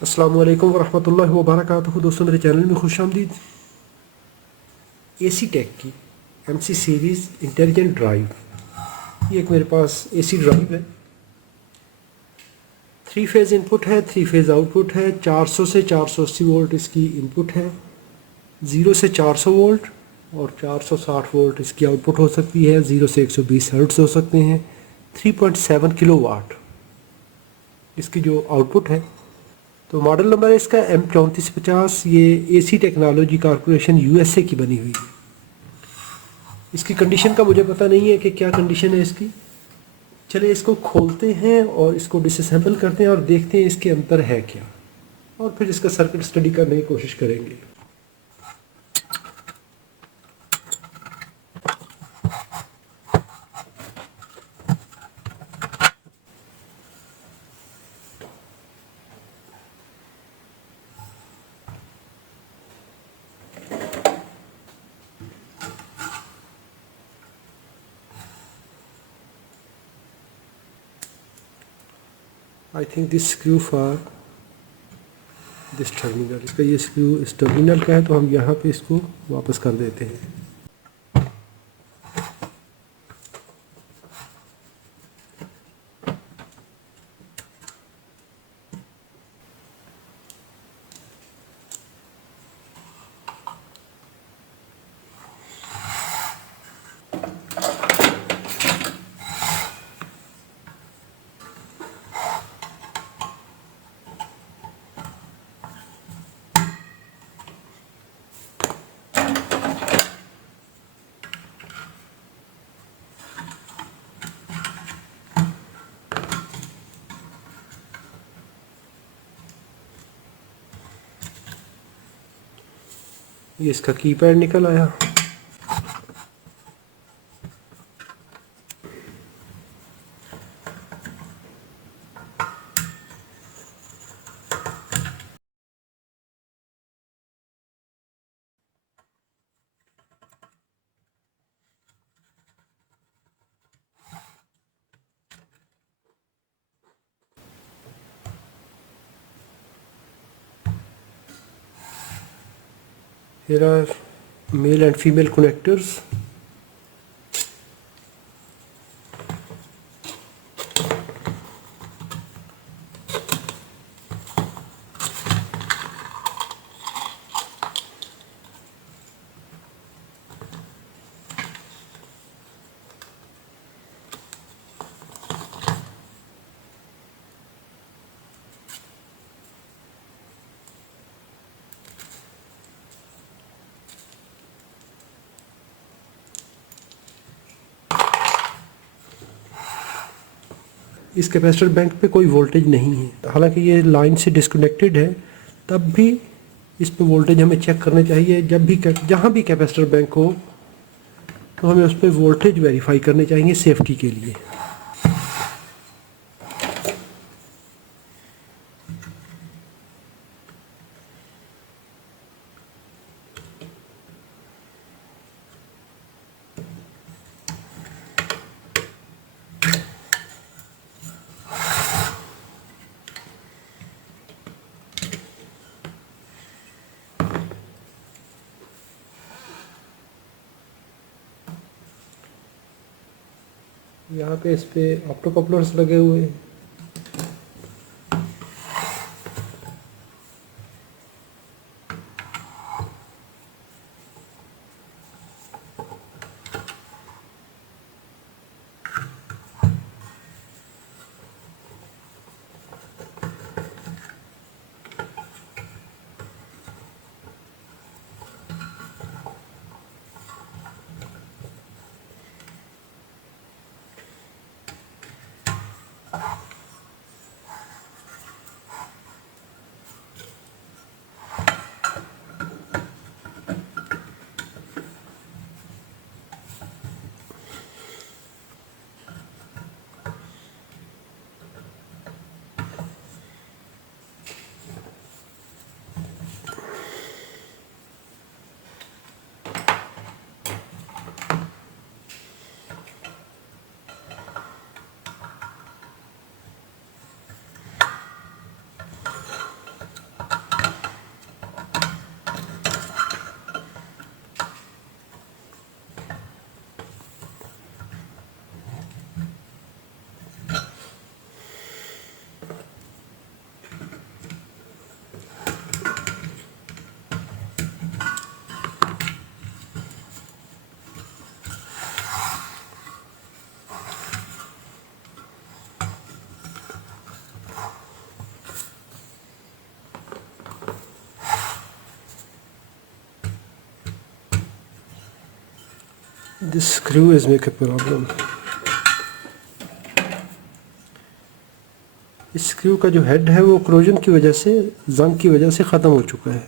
अस्सलामु अलैकुम वरहमतुल्लाहि वबरकातुहू। दोस्तों, मेरे चैनल में खुश आमदीद। एसी टेक की एमसी सीरीज़ इंटेलिजेंट ड्राइव, ये एक मेरे पास एसी ड्राइव है। 3 फेज़ इनपुट है, 3 फेज़ आउटपुट है। 400 से 480 वोल्ट इसकी इनपुट है, 0 से 400 वोल्ट और 460 वोल्ट इसकी आउटपुट हो सकती है। 0 से 120 हर्ट्ज़ हो सकते हैं। 3.7 किलो वाट इसकी जो आउटपुट है। तो मॉडल नंबर है इसका M3450। ये एसी टेक्नोलॉजी कॉरपोरेशन यूएसए की बनी हुई है। इसकी कंडीशन का मुझे पता नहीं है कि क्या कंडीशन है इसकी। चलिए इसको खोलते हैं और इसको डिसअसेंबल करते हैं और देखते हैं इसके अंदर है क्या, और फिर इसका सर्किट स्टडी करने की कोशिश करेंगे। I think this screw for this terminal, इसका ये स्क्रू इस टर्मिनल का है, तो हम यहाँ पे इसको वापस कर देते हैं। ये इसका कीपैड निकल आया। Here are male and female connectors. इस कैपेसिटर बैंक पे कोई वोल्टेज नहीं है, हालांकि ये लाइन से डिस्कनेक्टेड है, तब भी इस पे वोल्टेज हमें चेक करना चाहिए। जब भी जहाँ भी कैपेसिटर बैंक हो तो हमें उस पर वोल्टेज वेरीफाई करने चाहिए सेफ्टी के लिए। यहाँ पे इस पे ऑप्टो कपलर्स लगे हुए हैं। This screw is make a problem. इस स्क्रू का जो हेड है वो क्रोजन की वजह से, जंग की वजह से ख़त्म हो चुका है।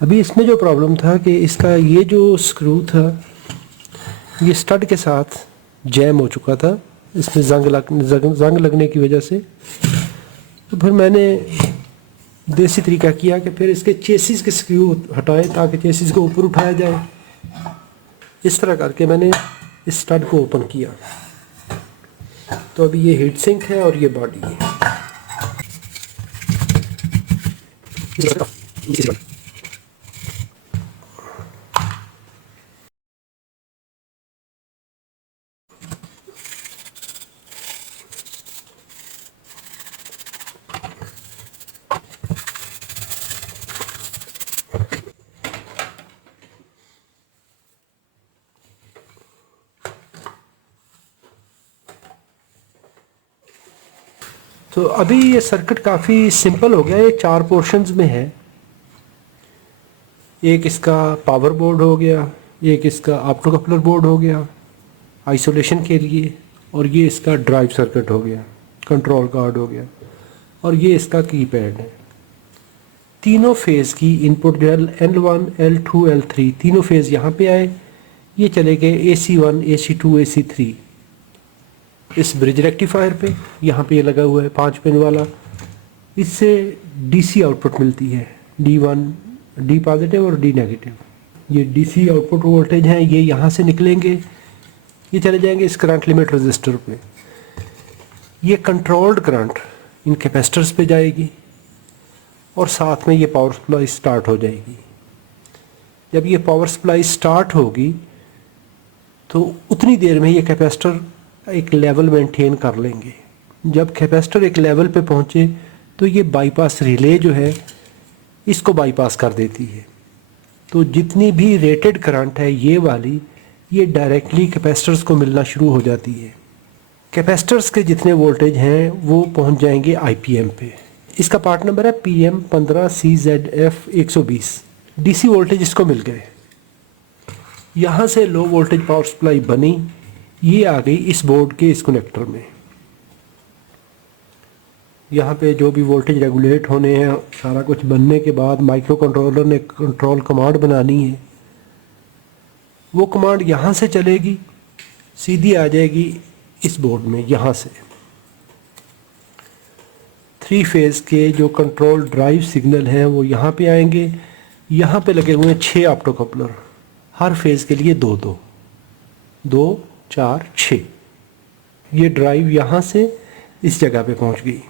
अभी इसमें जो प्रॉब्लम था कि इसका ये जो स्क्रू था ये स्टड के साथ जैम हो चुका था, इसमें जंग लगने की वजह से। तो फिर मैंने देसी तरीका किया कि फिर इसके चेसिस के स्क्रू हटाए ताकि चेसिस को ऊपर उठाया जाए। इस तरह करके मैंने इस स्टड को ओपन किया। तो अभी ये हीट सिंक है और ये बॉडी है। तो अभी ये सर्किट काफ़ी सिंपल हो गया, ये 4 पोर्शंस में है। एक इसका पावर बोर्ड हो गया, एक इसका ऑप्टो कपलर बोर्ड हो गया आइसोलेशन के लिए, और ये इसका ड्राइव सर्किट हो गया, कंट्रोल कार्ड हो गया, और ये इसका कीपैड है। तीनों फेज़ की इनपुट जो है L1, L2, L3 तीनों फेज़ यहाँ पे आए, ये चले गए AC1, AC2, AC3 इस ब्रिज रेक्टिफायर पे। यहाँ पे ये लगा हुआ है 5 पिन वाला, इससे DC आउटपुट मिलती है, D1, D पॉजिटिव और D नेगेटिव। ये DC आउटपुट वोल्टेज हैं, ये यहाँ से निकलेंगे, ये चले जाएंगे इस करंट लिमिट रजिस्टर पे। ये कंट्रोल्ड करंट इन कैपेसिटर्स पे जाएगी और साथ में ये पावर सप्लाई स्टार्ट हो जाएगी। जब ये पावर सप्लाई स्टार्ट होगी तो उतनी देर में ये कैपेसिटर एक लेवल मेंटेन कर लेंगे। जब कैपेसिटर एक लेवल पे पहुँचे तो ये बाईपास रिले जो है इसको बाईपास कर देती है। तो जितनी भी रेटेड करंट है ये वाली, ये डायरेक्टली कैपेसिटर्स को मिलना शुरू हो जाती है। कैपेसिटर्स के जितने वोल्टेज हैं वो पहुंच जाएंगे IPM पे। इसका पार्ट नंबर है PM15CZF 120। DC वोल्टेज इसको मिल गए। यहाँ से लो वोल्टेज पावर सप्लाई बनी, ये आ गई इस बोर्ड के इस कनेक्टर में। यहाँ पे जो भी वोल्टेज रेगुलेट होने हैं, सारा कुछ बनने के बाद माइक्रो कंट्रोलर ने कंट्रोल कमांड बनानी है। वो कमांड यहाँ से चलेगी, सीधी आ जाएगी इस बोर्ड में। यहाँ से 3 फेज़ के जो कंट्रोल ड्राइव सिग्नल हैं वो यहाँ पे आएंगे। यहाँ पे लगे हुए हैं 6 ऑप्टो कपलर, हर फेज़ के लिए 2, 4, 6। ये ड्राइव यहाँ से इस जगह पे पहुँच गई।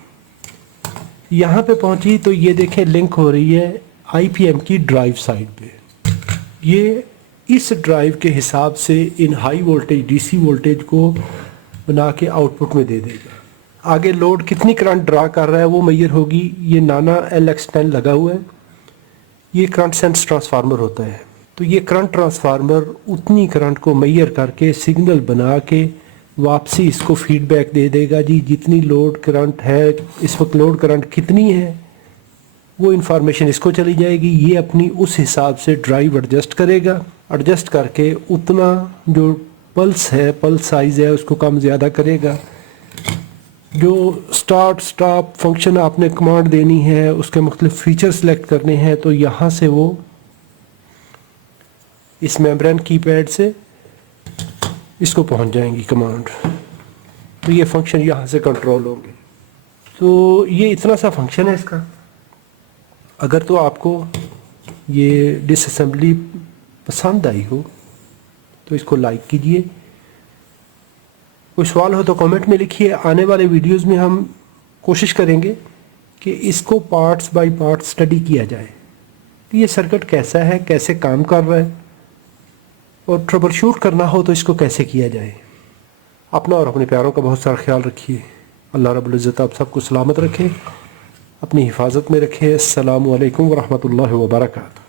यहाँ पे पहुँची तो ये देखें लिंक हो रही है IPM की ड्राइव साइड पे। ये इस ड्राइव के हिसाब से इन हाई वोल्टेज DC वोल्टेज को बना के आउटपुट में दे देगा। आगे लोड कितनी करंट ड्रा कर रहा है वो मैयर होगी। ये नाना LX10 लगा हुआ है, ये करंट सेंस ट्रांसफार्मर होता है। तो ये करंट ट्रांसफार्मर उतनी करंट को मैयर करके सिग्नल बना के वापसी इसको फीडबैक दे देगा। जी जितनी लोड करंट है, इस वक्त लोड करंट कितनी है, वो इन्फॉर्मेशन इसको चली जाएगी। ये अपनी उस हिसाब से ड्राइव एडजस्ट करेगा, एडजस्ट करके उतना जो पल्स है, पल्स साइज़ है, उसको कम ज़्यादा करेगा। जो स्टार्ट स्टॉप फंक्शन आपने कमांड देनी है, उसके मुख्तलिफ फीचर सेलेक्ट करने हैं, तो यहाँ से वो इस मेम्ब्रेन कीपैड से इसको पहुँच जाएंगी कमांड। तो ये फंक्शन यहाँ से कंट्रोल होंगे। तो ये इतना सा फंक्शन है इसका। अगर तो आपको ये डिसअसेंबली पसंद आई हो तो इसको लाइक कीजिए। कोई सवाल हो तो कमेंट में लिखिए। आने वाले वीडियोस में हम कोशिश करेंगे कि इसको पार्ट्स बाय पार्ट्स स्टडी किया जाए कि ये सर्किट कैसा है, कैसे काम कर रहा है, और ट्रबल शूट करना हो तो इसको कैसे किया जाए। अपना और अपने प्यारों का बहुत सारा ख्याल रखिए। अल्लाह रब्बुल इज़्ज़त आप सबको सलामत रखे, अपनी हिफाजत में रखे। अस्सलामु अलैकुम व रहमतुल्लाहि व बरकातहू।